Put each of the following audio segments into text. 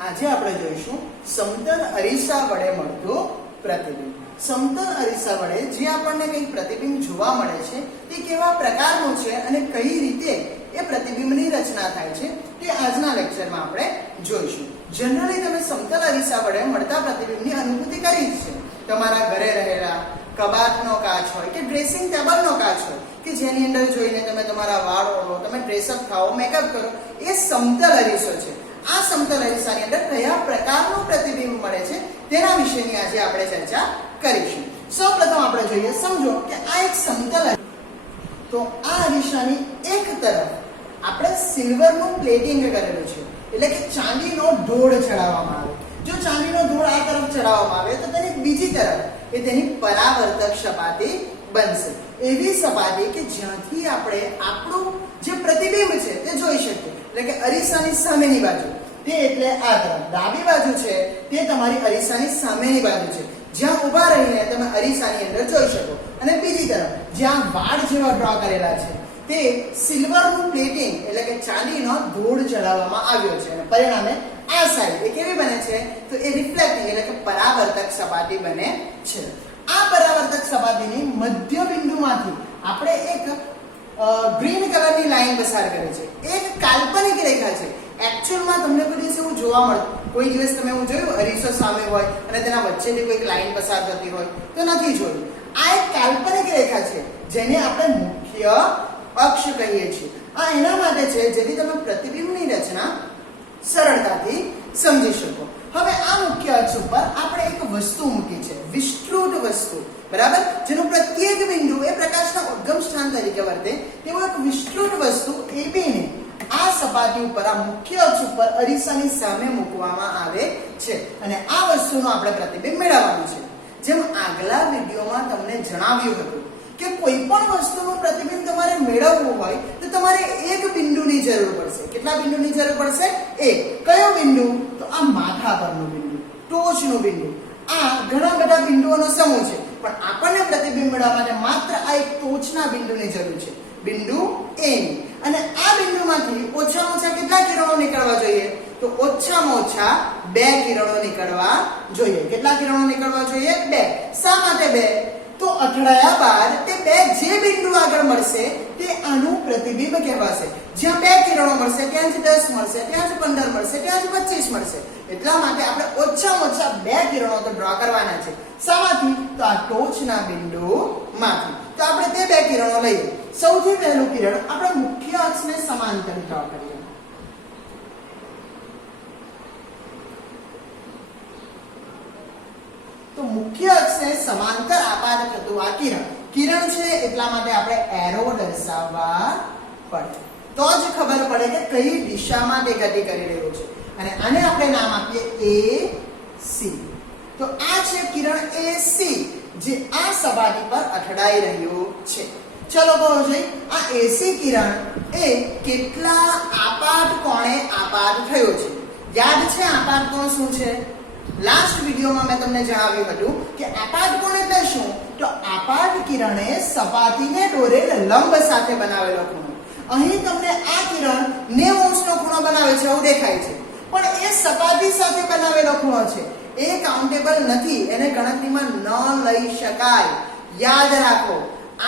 આજે આપણે જોઈશું સમતલ અરીસા વડે મળતું પ્રતિબિંબ. સમતલ અરીસા વડે જે આપણને કંઈક પ્રતિબિંબ જોવા મળે છે તે કેવા પ્રકારનું છે અને કઈ રીતે એ પ્રતિબિંબની રચના થાય છે તે આજના લેક્ચરમાં આપણે જોઈશું. જનરલી તમે સમતલ અરીસા વડે મળતા પ્રતિબિંબની અનુભૂતિ કરી જ છે. તમારા ઘરે રહેલા કબાટનો કાચ હોય કે ડ્રેસિંગ ટેબલનો કાચ હોય કે જેની અંદર જોઈને તમે તમારા વાળ ઓળો, તમે ડ્રેસઅપ થાઓ, મેકઅપ કરો, એ સમતલ અરીસો છે. આ સમતલ અરીસાની અંદર કયા પ્રકારનું પ્રતિબિંબ મળે છે તેના વિશેની આજે આપણે ચર્ચા કરીશું. સૌપ્રથમ આપણે જોઈએ, સમજો કે આ એક સમતલ તો આ અરીસાની એક તરફ આપણે સિલ્વરનું પ્લેટિંગ કરેલું છે, એટલે કે ચાંદીનો ઢોળ ચડાવવામાં આવે. જો ચાંદીનો ઢોળ આ તરફ ચડાવવામાં આવે તો તેની બીજી તરફ એ તેની પરાવર્તક સપાટી બનશે. એવી સપાટી કે જ્યાંથી આપણે આપણું જે પ્રતિબિંબ છે તે જોઈ શકીએ, એટલે કે અરીસાની સામેની બાજુ, તે એટલે આ તરફ ડાબી બાજુ છે તે તમારી અરીસાની સામેની બાજુ છે, જ્યાં ઊભા રહીને તમે અરીસાની અંદર જોઈ શકો. અને બીજી તરફ જ્યાં વાળ જેવા ડ્રો કરેલા છે તે સિલ્વરનું પ્લેટિંગ એટલે કે ચાંદીનો ધૂળ ચડાવવામાં આવ્યો છે અને પરિણામે આ સાઈડ એ કેવી બને છે તો એ રિફ્લેક્ટિંગ એટલે કે પરાવર્તક સપાટી બને છે. આ પરાવર્તક સપાટીની મધ્ય બિંદુમાંથી આપણે એક ગ્રીન કલરની લાઈન પસાર કરે છે. એક કાલ્પનિક રેખા છે. એકચ્યુઅલમાં તમને કોઈ દિવસ એવું જોવા મળે, કોઈ દિવસ તમે એવું જોયું અરીસો સામે હોય અને તેના વચ્ચેથી કોઈક લાઈન પસાર થતી હોય તો નથી જોયું. આ એક કાલ્પનિક રેખા છે જેને આપણે મુખ્ય અક્ષ કહીએ છીએ. આ એના માટે છે જેથી તમે પ્રતિબિંબની રચના સરળતાથી સમજી શકો. હવે આ મુખ્ય અક્ષ ઉપર આપણે એક વસ્તુ મૂકી છે, વિસ્તૃત વસ્તુ, બરાબર, જેનું પ્રત્યેક બિંદુ એ પ્રકાશના ઉદ્ગમ સ્થાન તરીકે વર્તે તેવું એક વિસ્તૃત વસ્તુ AB ને આ સપાટી ઉપર, આ મુખ્ય અક્ષ ઉપર અરીસાની સામે મૂકવામાં આવે છે અને આ વસ્તુનું આપણે પ્રતિબિંબ મેળવવાનું છે. જેમ આગલા વિડીયોમાં તમને જણાવ્યું હતું કે કોઈ પણ વસ્તુનું પ્રતિબિંબ તમારે મેળવવું હોય તો તમારે એક બિંદુની જરૂર પડશે. કેટલા બિંદુની જરૂર પડશે? એક. કયો બિંદુ? તો આ માથા પરનું બિંદુ, ટોચનું બિંદુ. આ ઘણા બધા બિંદુઓનો સમૂહ છે, પણ આપણને પ્રતિબિંબ મેળવવા માટે માત્ર આ એક ટોચના બિંદુની જરૂર છે, બિંદુ A ની. અને આ બિંદુમાંથી ઓછામાં ઓછા કેટલા કિરણો નીકળવા જોઈએ? તો ઓછામાં ઓછા 2 કિરણો નીકળવા જોઈએ. કેટલા કિરણો નીકળવા જોઈએ? 2. શા માટે 2? તો અથડાયા બાદ તે 2 જે બિંદુ આગળ મળશે તે આનું પ્રતિબિંબ કહેવાશે. જ્યાં 2 કિરણો મળશે ત્યાં જ 10 મળશે, ત્યાં જ 15 મળશે, ત્યાં જ 25 મળશે. એટલા માટે આપણે ઓછામાં ઓછા 2 કિરણો તો ડ્રો કરવાના છે. શામાંથી? તો આ ટોચના બિંદુમાંથી. તો આપણે તે 2 કિરણો લઈએ. સૌથી પહેલું કિરણ આપણે મુખ્ય અક્ષને સમાંતર ડ્રો કરીએ. તો મુખ્ય અક્ષને સમાંતર આપાત થતું આ કિરણ છે, એટલા માટે આપણે એરો દર્શાવવા પડે, તો જ ખબર પડે કે કઈ દિશામાં તે ગતિ કરી રહ્યું છે. અને આને આપણે નામ આપીએ AC. તો આ છે કિરણ AC જે આ સપાટી પર અથડાઈ રહ્યું છે. ચલો કહો જોઈએ, આ AC કિરણ એ કેટલા આપાત કોણે આપાત થયો છે? યાદ છે આપાત કોણ શું છે? લાસ્ટ વિડીયોમાં મેં તમને જણાવ્યું હતું કે આપાત કોણ એટલે શું? તો આપાત કિરણ એ સપાટીને દોરેલ લંબ સાથે બનાવેલો ખૂણો. અહીં તમને આ કિરણ 90 અંશનો ખૂણો બનાવે છે એવું દેખાય છે, પણ એ સપાટી સાથે બનાવેલો ખૂણો છે, એ કાઉન્ટેબલ નથી, એને ગણતરીમાં ન લઈ શકાય. યાદ રાખો,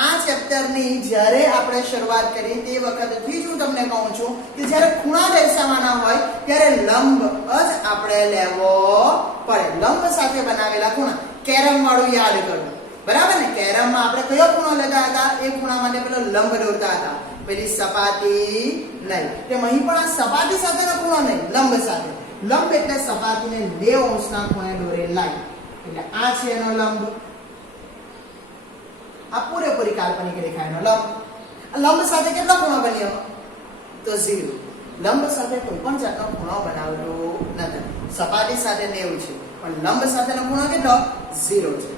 આ ચેપ્ટરની જ્યારે આપણે શરૂઆત કરી તે વખતથી જ હું તમને કહું છું કે જ્યારે ખૂણા દર્શાવવાના હોય ત્યારે લંબ જ આપણે લેવો પડે. લંબ સાથે બનાવેલા ખૂણા. કેરમ વાળું યાદ કરો, બરાબર ને? કેરમમાં આપણે કયો ખૂણો લેતા હતા? એ ખૂણા માટે પેલો લંબ દોરતા હતા, પેલી સપાટી નહીં. તેમ અહીં પણ આ સપાટી સાથેનો ખૂણો નહીં, લંબ સાથે. લંબ એટલે સપાટીને 90 અંશના ખૂણે દોરેલ લાઈન, એટલે આ છે એનો લંબ. આ પૂરેપૂરી કાલ્પનિક રેખાનો લંબ. લંબ સાથે કેટલો ખૂણો બન્યો? તો 0. લંબ સાથે કોઈ પણ જાતનો ખૂણો બનાવેલો નથી. સપાટી સાથે 90 છે, પણ લંબ સાથેનો ખૂણો કેટલો? 0 છે.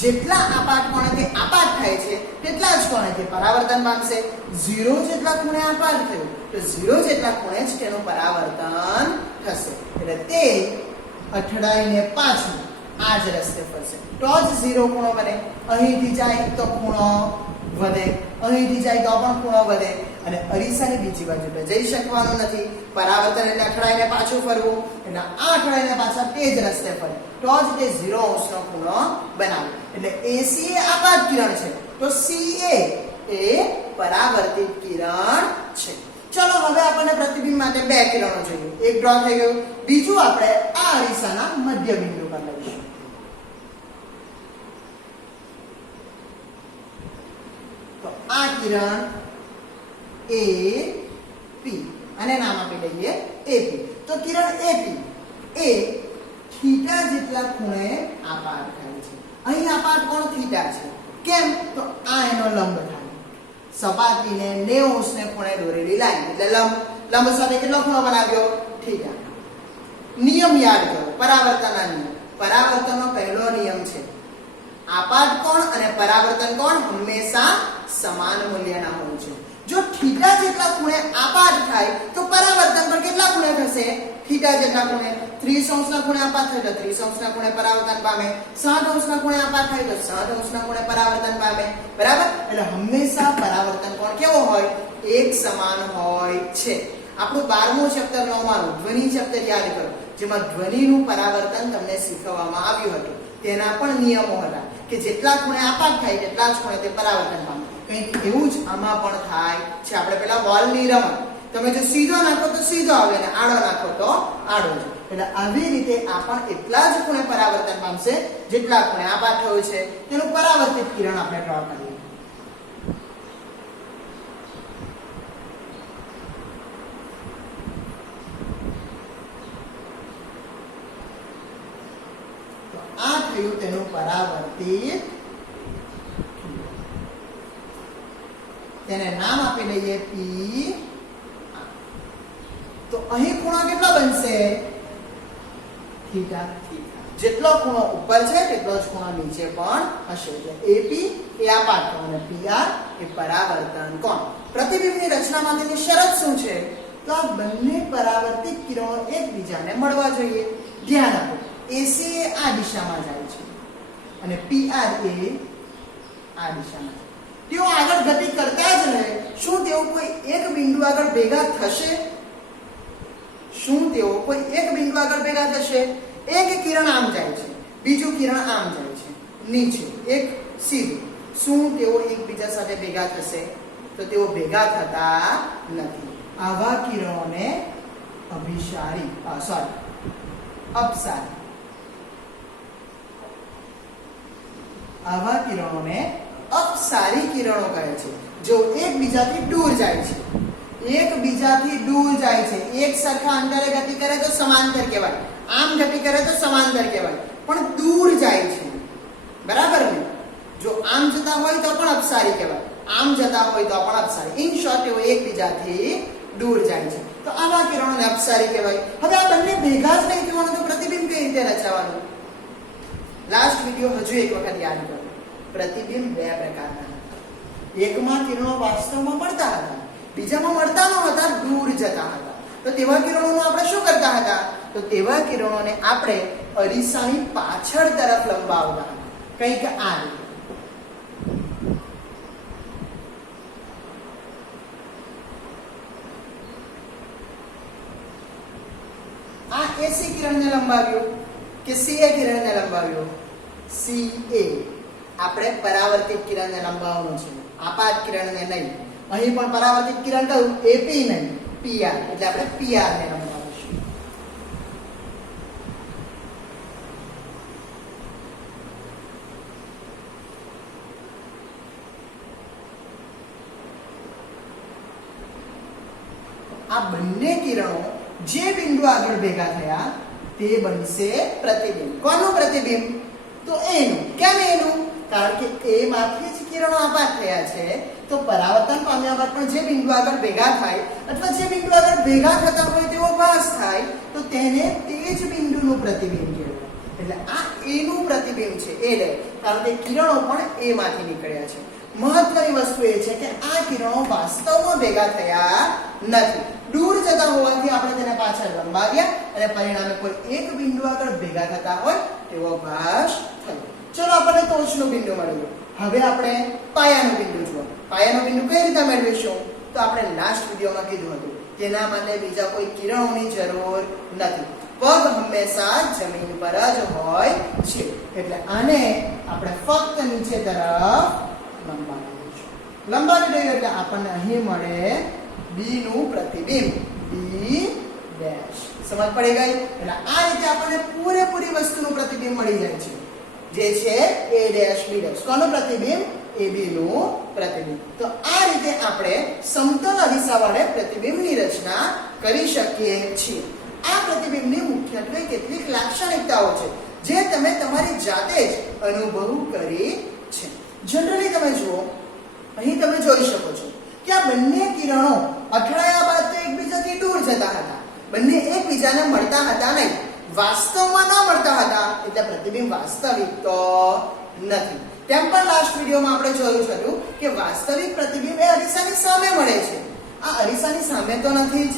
જેટલા આપાત કોણેથી આપાત થાય છે તેટલા જ કોણેથી પરાવર્તન પામશે. 0 જેટલા ખૂણે આપાત થયું તો 0 જેટલા ખૂણે જ તેનું પરાવર્તન થશે, એટલે તે અથડાઈને પાછું આ જ રસ્તે ફરશે, તો જ 0 ખૂણો બને. અહીંથી જાય તો ખૂણો વધે, અહીંથી જાય તો પણ ખૂણો વધે, અને અરીસાની બીજી બાજુ એટલે જઈ શકવાનું નથી. પરાવર્તન એટલે અથડાઈને પાછું ફરવું, એટલે આ અથડાઈને પાછા તે જ રસ્તે ફરે તો જ તે 0 અંશનો ખૂણો બનાવે. એટલે AC એ આપાત કિરણ છે તો CA એ પરાવર્તિત કિરણ છે. ચલો હવે આપણને પ્રતિબિંબ માટે બે કિરણો જોઈએ. એક ડ્રો થઈ ગયું. બીજું આપણે આ અરીસાના મધ્ય બિંદુ પર લઈશું. તો આ કિરણ AP અને નામ આપી દઈએ AP. તો કિરણ AP એ થીટા જેટલા ખૂણે આપાત થાય છે. અહીં આપાત કોણ થીટા છે. કેમ? તો આ એનો લંબ થાય. સપાટીને 90 અંશને ખૂણે દોરેલી લાઈન એટલે લંબ સાથે કેટલો ખૂણો બનાવ્યો? થીટા. નિયમ યાદ કરો, પરાવર્તનના નિયમ. પરાવર્તનનો પહેલો નિયમ છે આપાત કોણ અને પરાવર્તન કોણ હંમેશા સમાન મૂલ્યના હોય છે. જો થીટા જેટલા ખૂણે આપાત થાય તો પરાવર્તન પર કેટલા ખૂણે થશે? થીટા જેટલા ખૂણે. 30 અંશના ખૂણે આપાત થાય તો 30 અંશના ખૂણે પરાવર્તન પામે. 60 અંશના ખૂણે આપાત થાય તો 60 અંશના ખૂણે પરાવર્તન પામે. બરાબર? એટલે હંમેશા પરાવર્તન કોણ કેવો હોય? એક સમાન હોય છે. આપણું 12મું ચેપ્ટર 9માનું ધ્વનિ ચેપ્ટર યાદ કરો, જેમાં ધ્વનિનું પરાવર્તન તમને શીખવવામાં આવ્યું હતું. તેના પણ નિયમો હતા કે જેટલા ખૂણે આપાત થાય તેટલા જ ખૂણે તે પરાવર્તન પામે. કંઈક એવું જ આમાં પણ થાય છે. આપણે પેલા બોલની રમત, તમે જો સીધો નાખો તો સીધો આવે અને આડો નાખો તો આડો જ. એટલે આવી રીતે આ પણ એટલા જ ખૂણે પરાવર્તન પામશે જેટલા ખૂણે આપાત થયું છે. તેનું પરાવર્તિત કિરણ આપણે ડ્રો કરીએ. તો આ થયું તેનું પરાવર્તિત. તેને નામ આપી દઈએ P. તો અહીં ખૂણો કેટલો બનશે? થીટા. જેટલો ખૂણો ઉપર છે તેટલો જ ખૂણો નીચે પણ હશે. એટલે AP એ આપાત કોણ અને PR એ પરાવર્તન કોણ. પ્રતિબિંબની રચના માટેની શરત શું છે? તો આ બંને પરાવર્તિત કિરણો એકબીજાને મળવા જોઈએ. ધ્યાન આપો, AC એ આ દિશામાં જાય છે અને PR એ આ દિશામાં. તેઓ આગળ ગતિ કરતા જ રહે. શું તેઓ કોઈ એક બિંદુ આગળ ભેગા થશે? શું તેઓ કોઈ એક બિંદુ આગળ ભેગા થશે? એક કિરણ આમ જાય છે, બીજું કિરણ આમ જાય છે નીચે, એક સીધું. શું તેઓ એકબીજા સાથે ભેગા થશે? તો તેઓ ભેગા થતા નથી. આવા કિરણોને અભિસારી અપસારી આવા કિરણોને અપસારી કિરણો કહે છે. જો એકબીજાથી દૂર જાય છે, એકબીજાથી દૂર જાય છે, એક સરખા અંતરે ગતિ કરે તો સમાંતર કહેવાય, આમ ગતિ કરે તો સમાંતર કહેવાય, પણ દૂર જાય છે. બરાબર ને? જો આમ જતા હોય તો પણ અપસારી કહેવાય, આમ જતા હોય તો પણ અપસારી. ઇન શોર્ટ તેઓ એકબીજાથી દૂર જાય છે તો આવા કિરણોને અપસારી કહેવાય. હવે આ બંને ભેગા જ નહીં થવાનું તો પ્રતિબિંબ કઈ રીતે રચાવાનું? લાસ્ટ વિડિયો હજુ એક વખત યાદ કરો. પ્રતિબિંબ બે પ્રકારના હતા. એકમાં કિરણો વાસ્તવમાં મળતા હતા, બીજામાં મળતા ન હતા, દૂર જતા હતા. તો તેવા કિરણોનું આપણે શું કરતા હતા? તો તેવા કિરણોને આપણે અરીસાની પાછળ તરફ લંબાવતા હતા, કંઈક આ રીતે. આ AC કિરણને લંબાવ્યો કે CA કિરણને લંબાવ્યો? CA. આપણે પરાવર્તિત કિરણને લંબાવવાનું છે, આપાત કિરણને નહીં. અહીં પણ પરાવર્તિત કિરણ કયું? AP નહીં, PR. એટલે આપણે PR ને લંબાવીશું. આ બંને કિરણો જે બિંદુ આગળ ભેગા થયા તે બનશે પ્રતિબિંબ. કોનું પ્રતિબિંબ? તો એનું. કેમ એનું? કારણ કે એ માંથી જ કિરણો આપાત થયા છે તો પરાવર્તન પામ્યા બાદ પણ જે બિંદુ આગળ ભેગા થાય અથવા જે બિંદુ આગળ ભેગા થતા હોય તેવો ભાસ થાય તો તેને તે જ બિંદુનું પ્રતિબિંબ કહેવાય. એટલે આ એનું પ્રતિબિંબ છે. એ લે, કારણ કે કિરણો પણ એ માંથી નીકળ્યા છે. મહત્વની વસ્તુ એ છે કે આ કિરણો વાસ્તવમાં ભેગા થયા નથી, દૂર જતા હોવાથી આપણે તેને પાછળ લંબાવ્યા અને પરિણામે કોઈ એક બિંદુ આગળ ભેગા થતા હોય તેવો ભાસ થયો. ચલો, આપણને ટોચનું બિંદુ મળ્યું. હવે આપણે પાયાનું બિંદુ જુઓ. પાયાનું બિંદુ કઈ રીતે મેળવીશું? તો આપણે લાસ્ટ વિડીયોમાં કીધું હતું તેના માટે બીજા કોઈ કિરણોની જરૂર નથી. પગ હંમેશા જમીન પર જ હોય છે. એટલે આને આપણે ફક્ત નીચે તરફ લંબાવી દઈશું. લંબાવી દઈએ એટલે આપણને અહીં મળે બી નું પ્રતિબિંબ બી ડેશ. સમજ પડી ગઈ? એટલે આ રીતે આપણને પૂરેપૂરી વસ્તુનું પ્રતિબિંબ મળી જાય છે, જે છે એ ડેશ બી ડેશ. કોનું પ્રતિબિંબ? એ બી નું પ્રતિબિંબ. તો આ રીતે આપણે સમતલ અરીસા વડે પ્રતિબિંબની રચના કરી શકીએ છીએ. આ પ્રતિબિંબની મુખ્યત્વે કેટલીક લાક્ષણિકતાઓ છે જે તમે તમારી જાતે જ અનુભવ કરી છે. જનરલી તમે જુઓ, અહીં તમે જોઈ શકો છો કે આ બંને કિરણો અથડાયા બાદ તો એકબીજાથી દૂર જતા હતા. બંને એકબીજાને મળતા હતા નહીં, વાસ્તવમાં ન મળતા હતા, એટલે પ્રતિબિંબ વાસ્તવિક તો નથી. તેમ પણ લાસ્ટ વિડીયોમાં આપણે જોયું હતું કે વાસ્તવિક પ્રતિબિંબ એ અરીસાની સામે મળે છે. આ અરીસાની સામે તો નથી જ,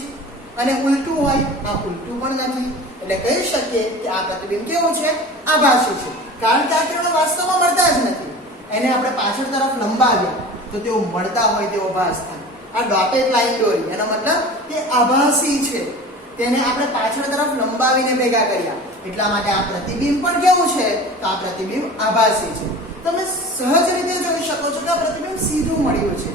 અને ઉલટું હોય, આ ઉલટું પણ નથી. એટલે કહી શકીએ કે આ પ્રતિબિંબ કેવું છે? આભાસી છે. કારણ કે આ કિરણો વાસ્તવમાં મળતા જ નથી. એને આપણે પાછળ તરફ લંબાવ્યા તો તેઓ મળતા હોય તેવો ભાસ થાય. આ ડોટેડ લાઈન દોરી, એનો મતલબ કે આભાસી છે. તેને આપણે પાછળ તરફ લંબાવીને ભેગા કર્યા, એટલા માટે આ પ્રતિબિંબ પણ કેવું છે? તો આ પ્રતિબિંબ આભાસી છે. તમે સહજ રીતે જોઈ શકો છો કે આ પ્રતિબિંબ સીધું મળ્યું છે.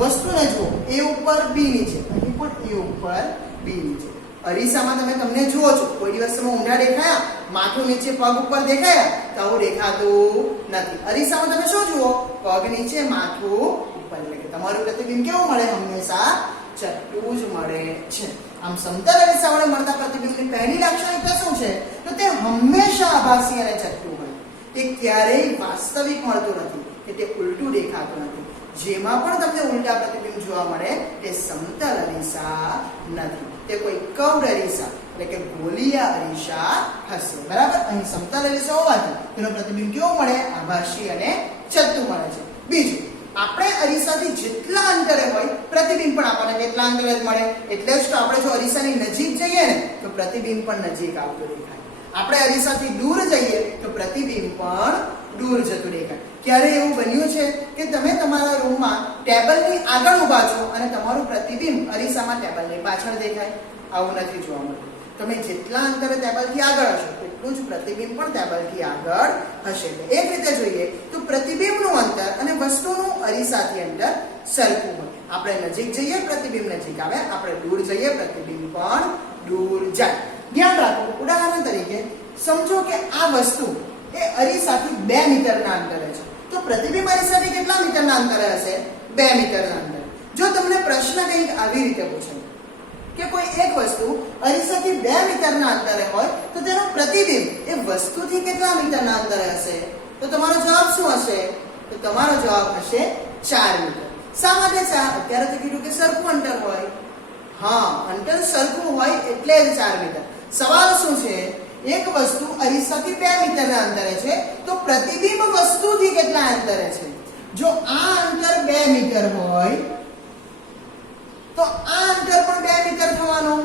વસ્તુને જુઓ, એ ઉપર બી નીચે, અહીં પણ એ ઉપર બી નીચે. અરીસામાં તમને જુઓ છો, કોઈ દિવસ તમે ઊંડા દેખાયા, માથું નીચે પગ ઉપર દેખાયા, તો આવું દેખાતું નથી. અરીસામાં તમે શું જુઓ? પગ નીચે, માથું ઉપર. એટલે કે તમારું પ્રતિબિંબ કેવું મળે? હંમેશા ચટ્ટું જ મળે છે. આમ સમતલ અરીસા વડે મળતા પ્રતિબિંબની પહેલી લાક્ષણિકતા શું છે? તો તે હંમેશા આભાસી અને ચટ્ટું હોય. તે ક્યારેય વાસ્તવિક મળતું નથી, કે તે ઉલટું દેખાતું નથી. જેમાં પણ તમને ઉલટા પ્રતિબિંબ જોવા મળે તે સમતલ અરીસા નથી, તે કોઈ કર્વડ અરીસા એટલે કે ગોલીય અરીસા હશે. બરાબર? અહીં સમતલ અરીસા હોવાથી તેનો પ્રતિબિંબ કેવો મળે? આભાસી અને ચટ્ટું મળે છે. બીજું, આપણે અરીસાથી જેટલા અંતરે હોય પ્રતિબિંબ પણ આપણને કેટલા અંતરે જ મળે. એટલે જ તો આપણે જો અરીસાની નજીક જઈએ ને તો પ્રતિબિંબ પણ નજીક આવતું દેખાય. આપણે અરીસાથી દૂર જઈએ તો પ્રતિબિંબ પણ દૂર જતું દેખાય. ક્યારે એવું બન્યું છે કે તમે તમારા રૂમમાં ટેબલની આગળ ઊભા છો અને તમારું પ્રતિબિંબ અરીસામાં ટેબલની પાછળ દેખાય? આવું નથી જોવા મળતું. તમે જેટલા અંતરે ટેબલથી આગળ હશો એટલું જ પ્રતિબિંબ પણ ટેબલથી આગળ હશે. એક રીતે જોઈએ તો પ્રતિબિંબનું અંતર અને વસ્તુનું અરીસાથી અંતર સરખું હોય. આપણે નજીક જઈએ પ્રતિબિંબ નજીક આવે, આપણે દૂર જઈએ પ્રતિબિંબ પણ દૂર જાય. ધ્યાન રાખો, ઉદાહરણ તરીકે સમજો કે આ વસ્તુ એ અરીસાથી 2 મીટરના અંતરે છે, તો પ્રતિબિંબ અરીસાથી કેટલા મીટરના અંતરે હશે? 2 મીટરના અંતરે. જો તમને પ્રશ્ન કંઈક આવી રીતે પૂછાય કે કોઈ એક વસ્તુ અરીસાથી 2 મીટરના અંતરે હોય તો તેનું પ્રતિબિંબ એ વસ્તુથી કેટલા મીટરના અંતરે હશે? તો તમારો જવાબ શું હશે? તો તમારો જવાબ હશે 4 મીટર. શા માટે 4? અત્યારે તો કીધું કે સરખું અંતર હોય. હા, અંતર સરખું હોય એટલે જ 4 મીટર. સવાલ શું છે? એક વસ્તુ અરીસાથી 2 મીટરના અંતરે છે, તો પ્રતિબિંબ વસ્તુથી કેટલા અંતરે છે? જો આ અંતર 2 મીટર હોય તો આ અંતર પણ 2 મીટર થવાનું.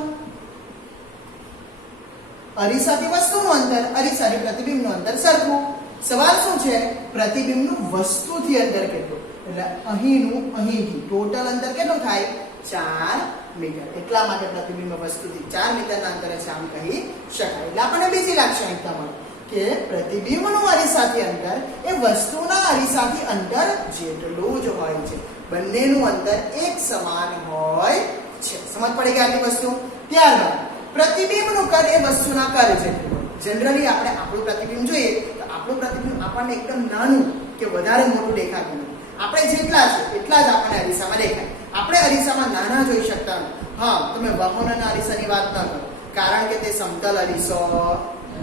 અરીસાથી વસ્તુનું અંતર, અરીસાથી પ્રતિબિંબનું અંતર સરખું. સવાલ શું છે? પ્રતિબિંબનું વસ્તુથી અંતર કેટલું? એટલે અહીંનું અહીંથી ટોટલ અંતર કેટલું થાય? 4 મીટર. એટલા માટે પ્રતિબિંબ વસ્તુથી 4 મીટરના અંતરે છે આમ કહી શકાય. એટલે આપણને બીજી લાક્ષણિકતા મળે કે પ્રતિબિંબનું અરીસાથી અંતર એ વસ્તુના અરીસાથી અંતર જેટલું જ હોય છે. બંનેનું અંતર એક સમાન હોય છે. સમજ પડી ગઈ આટલી વસ્તુ? ત્યારબાદ પ્રતિબિંબનું કદ એ વસ્તુના કદ જેટલું હોય. જનરલી આપણે આપણું પ્રતિબિંબ જોઈએ તો આપણું પ્રતિબિંબ આપણને એકદમ નાનું કે વધારે મોટું દેખાતું નથી. આપણે જેટલા છે એટલા જ આપણને અરીસામાં દેખાય. આપણે અરીસામાં નાના જોઈ શકતા નથી. હા, તમે વાહનોના અરીસાની વાત ન કરો, કારણ કે તે સમતલ અરીસો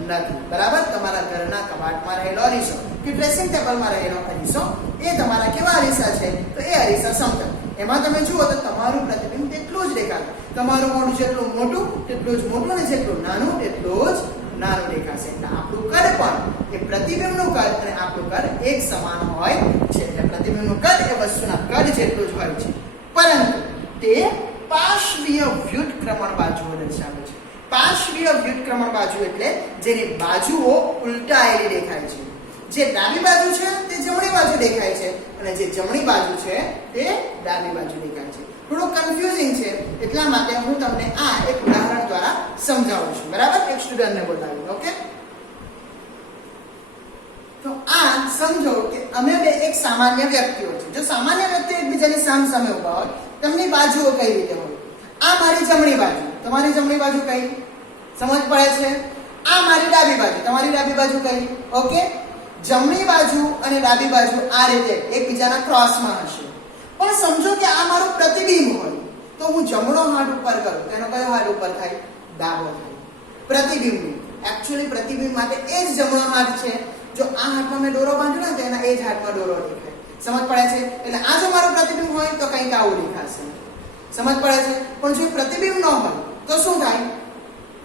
નથી. બરાબર? તમારા ઘરના કબાટમાં રહેલો અરીસો કે ડ્રેસિંગ ટેબલમાં રહેલો અરીસો એ તમારા કેવા અરીસા છે? તો એ અરીસા સમતલ. એમાં તમે જુઓ તો તમારું પ્રતિબિંબ તેટલું જ દેખાશે. તમારું મોઢું જેટલું મોટું તેટલું જ મોટું, અને જેટલું નાનું તેટલું જ નાનું દેખાશે. એટલે આપણું કદ પણ એ પ્રતિબિંબનું કદ અને આપણું કદ એક સમાન હોય છે. એટલે પ્રતિબિંબનું કદ એ વસ્તુના કદ જેટલું જ હોય છે, પરંતુ તે પાર્શ્વીય વ્યુત્ક્રમણ બાજુઓ દર્શાવે છે. પાર્શ્વીય વ્યુત્ક્રમણ બાજુ એટલે જેની બાજુઓ ઉલટાયેલી દેખાય છે. જે ડાબી બાજુ છે તે જમણી બાજુ દેખાય છે, અને જે જમણી બાજુ છે તે ડાબી બાજુ દેખાય છે. થોડું કન્ફ્યુઝિંગ છે, એટલા માટે હું તમને આ એક ઉદાહરણ દ્વારા સમજાવું છું. બરાબર, એક સ્ટુડન્ટને બોલાવીને. ઓકે, તો આ સમજો કે અમે બે એક સામાન્ય વ્યક્તિઓ છે. જો સામાન્ય વ્યક્તિ એકબીજાની સામસામે ઉભા હોય, તેમની બાજુઓ કઈ રીતે હોય? આ મારી જમણી બાજુ, તમારી જમણી બાજુ કઈ? સમજ પડે છે? આ મારી ડાબી બાજુ, તમારી ડાબી બાજુ કઈ? ઓકે, જમણી બાજુ અને ડાબી બાજુ આ રીતે એકબીજાના ક્રોસમાં હશે. પણ સમજો કે આ મારું પ્રતિબિંબ હોય, તો હું જમણો હાથ ઉપર કરું તો એનો કયો હાથ ઉપર થાય? ડાબો થાય. પ્રતિબિંબ, એકચ્યુઅલી પ્રતિબિંબ માટે એ જ જમણો હાથ છે. જો આ હાથમાં મેં દોરો બાંધ્યો ને તો એના એ જ હાથમાં દોરો દેખાય. સમજ પડે છે? એટલે આ જો મારું પ્રતિબિંબ હોય તો કંઈક આવું દેખાશે. સમજ પડે છે? પણ જો પ્રતિબિંબ ન હોય તો શું થાય?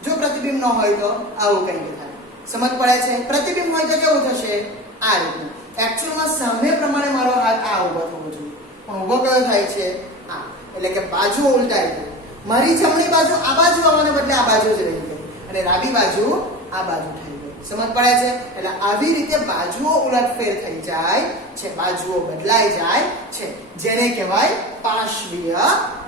જો પ્રતિબિંબ ન હોય તો આવું કંઈક થાય. સમજ પડે છે? પ્રતિબિંબ હોય તો કેવું થશે? આ રીતનું. એકચ્યુઅલમાં સામે પ્રમાણે મારો હાથ આ ઊભો થવો જોઈએ, પણ ઊભો કયો થાય છે? આ. એટલે કે બાજુ ઉલટાઈ ગઈ. મારી જમણી બાજુ આ બાજુ આવવાને બદલે આ બાજુ જ રહી ગઈ અને ડાબી બાજુ આ બાજુ થઈ ગઈ. સમજ પડે છે? એટલે આવી રીતે બાજુઓ ઉલટફેર થઈ જાય છે, બાજુઓ બદલાઈ જાય છે, જેને કહેવાય પાર્શ્વીય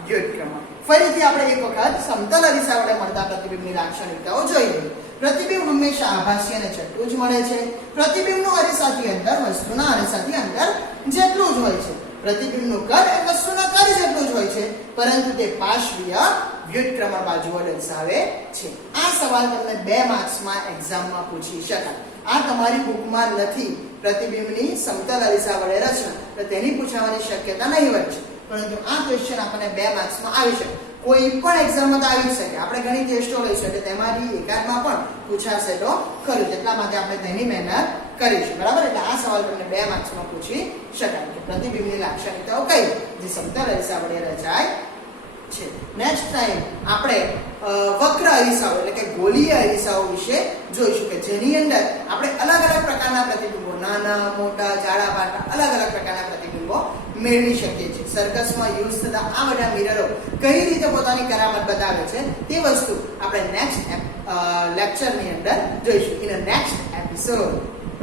વ્યુત્ક્રમણ. ફરીથી આપણે એક વખત સમતલ અરીસા વડે મળતા પ્રતિબિંબની લાક્ષણિકતાઓ જોઈ લઈએ. પ્રતિબિંબ હંમેશા આભાસી અને ચટ્ટું જ મળે છે. પ્રતિબિંબનું અરીસાથી અંતર વસ્તુના અરીસાથી અંતર જેટલું જ હોય છે. પ્રતિબિંબનું કદ એ વસ્તુના કદ જેટલું જ હોય છે, પરંતુ તે પાર્શ્વીય વ્યુત્ક્રમણ બાજુઓ દર્શાવે છે. આ સવાલ તમને 2 માર્ક્સમાં એક્ઝામમાં પૂછી શકાય. આ તમારી બુકમાં નથી, પ્રતિબિંબની સમતલ અરીસા વડે રચના, તો તેની પૂછાવાની શક્યતા નહીવત છે. પરંતુ આ ક્વેશ્ચન આપણને 2 માર્ક્સમાં આવી શકે. કોઈ પણ એક્ઝામમાં તો આવી શકે. આપણે ઘણી ટેસ્ટો લઈશું એટલે તેમાંથી એકાદમાં પણ પૂછાશે તો ખરું. એટલા માટે આપણે તેની મહેનત કરીશું. બરાબર, એટલે આ સવાલ તમને 2 માર્ક્સમાં પૂછી શકાય કે પ્રતિબિંબની લાક્ષણિકતાઓ કઈ જે સમતલ અરીસા વડે રચાય છે. નેક્સ્ટ ટાઈમ આપણે વક્ર અરીસાઓ એટલે કે ગોલીય અરીસાઓ વિશે જોઈશું કે જેની અંદર આપણે અલગ અલગ પ્રકારના પ્રતિબિંબો, નાના, મોટા, જાડા, પાતળા, અલગ અલગ પ્રકારના પ્રતિબિંબો મેળવી શકીએ છીએ. સર્કસમાં યુઝ થતા આ બધા મિરરો કઈ રીતે પોતાની કરામત બતાવે છે તે વસ્તુ આપણે નેક્સ્ટ લેક્ચરની અંદર જોઈશું, ઇન અ નેક્સ્ટ એપિસોડ.